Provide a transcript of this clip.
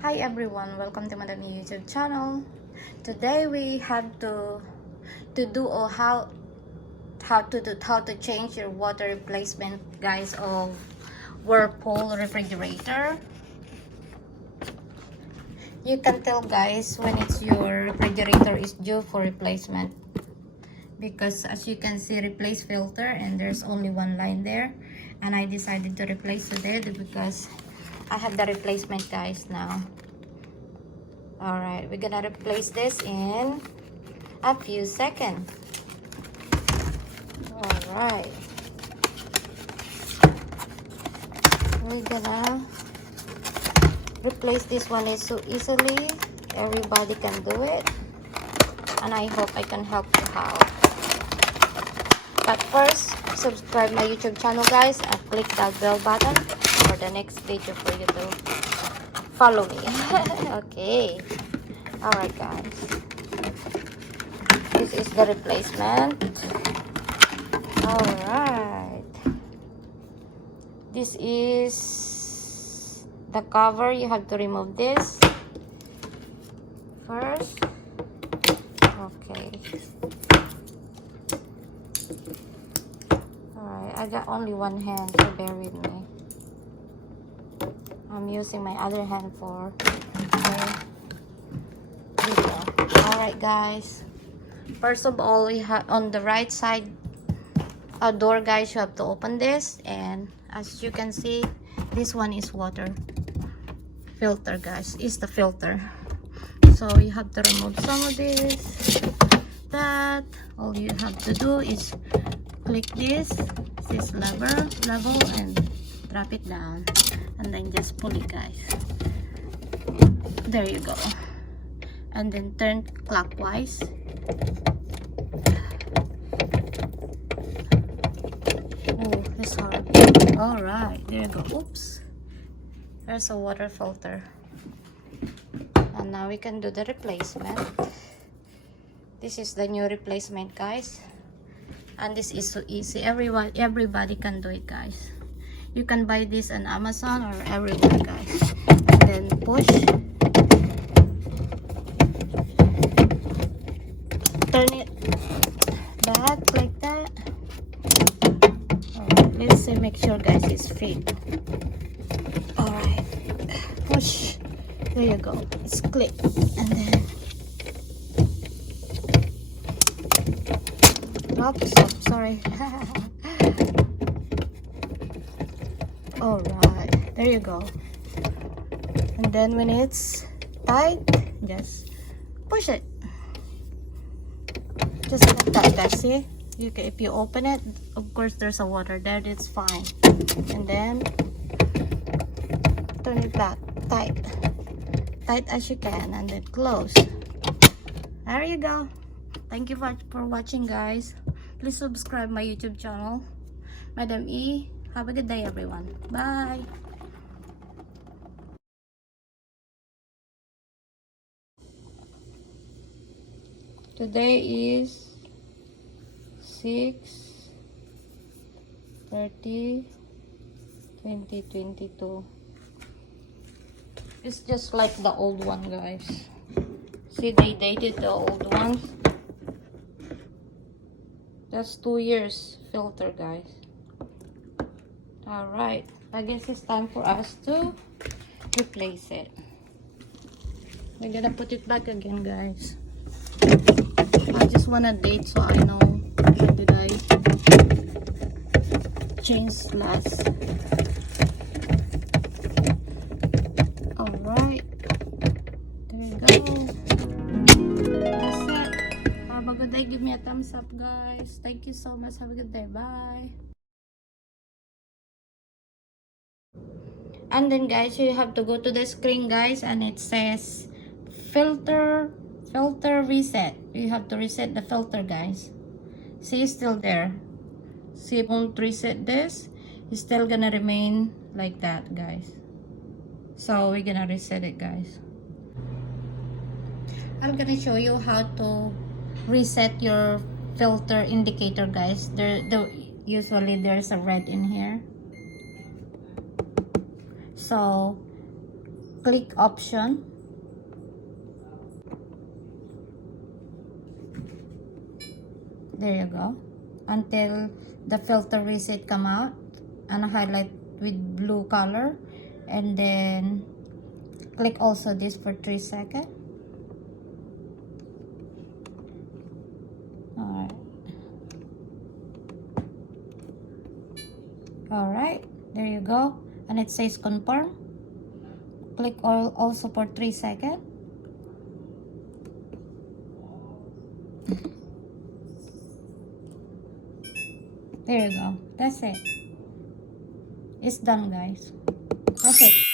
Hi everyone, welcome to Madam YouTube channel. Today we have to do or how to change your water replacement, guys, of Whirlpool refrigerator. You can tell, guys, when it's your refrigerator is due for replacement, because as you can see, replace filter, and there's only one line there, and I decided to replace it because I have the replacement, guys, now. Alright, we're gonna replace this in a few seconds. Alright, we're gonna replace this one is so easily. Everybody can do it, and I hope I can help you out. But first, subscribe my YouTube channel, guys, and click that bell button for the next video for you to follow me. Okay. Alright, guys, this is the replacement. Alright, this is the cover. You have to remove this first. Okay. Alright, I got only one hand, so bear with me. I'm using my other hand for video. Alright, guys, first of all, we have on the right side door, guys, you have to open this, and as you can see, this one is water filter, guys. It's the filter, so you have to remove some of this. That all you have to do is click this level and drop it down, and then just pull it, guys. There you go. And then turn clockwise. Oh, it's hard. All right, there you go. Oops, there's a water filter. And now we can do the replacement. This is the new replacement, guys, and this is so easy. Everybody can do it, guys. You can buy this on Amazon or everywhere, guys. And then push, turn it back like that. Alright, let's see, make sure, guys, it's fit. Alright, push. There you go. It's click, and then oops, sorry. Alright, there you go. And then when it's tight, just push it. Just like that, guys. See, if you open it, of course there's a water there, that's fine. And then turn it back tight as you can, and then close. There you go. Thank you for watching, guys. Please subscribe my YouTube channel, Madam E. Have a good day, everyone. Bye. Today is 6/30/2022. It's just like the old one, guys. See, they dated the old ones. That's 2 years filter, guys. Alright, I guess it's time for us to replace it. We're gonna put it back again, guys. I just want a date so I know when did I change last. Alright, there you go. That's it. Have a good day. Give me a thumbs up, guys. Thank you so much. Have a good day. Bye. And then, guys, you have to go to the screen, guys, and it says filter reset. You have to reset the filter, guys. See, it's still there. See, if you won't reset this, it's still gonna remain like that, guys. So we're gonna reset it, guys. I'm gonna show you how to reset your filter indicator, guys. Usually there's a red in here. So click option. There you go. Until the filter reset come out and highlight with blue color, and then click also this for 3 seconds. Alright, there you go. And it says confirm. Click also for 3 seconds. There you go. That's it. It's done, guys. That's it.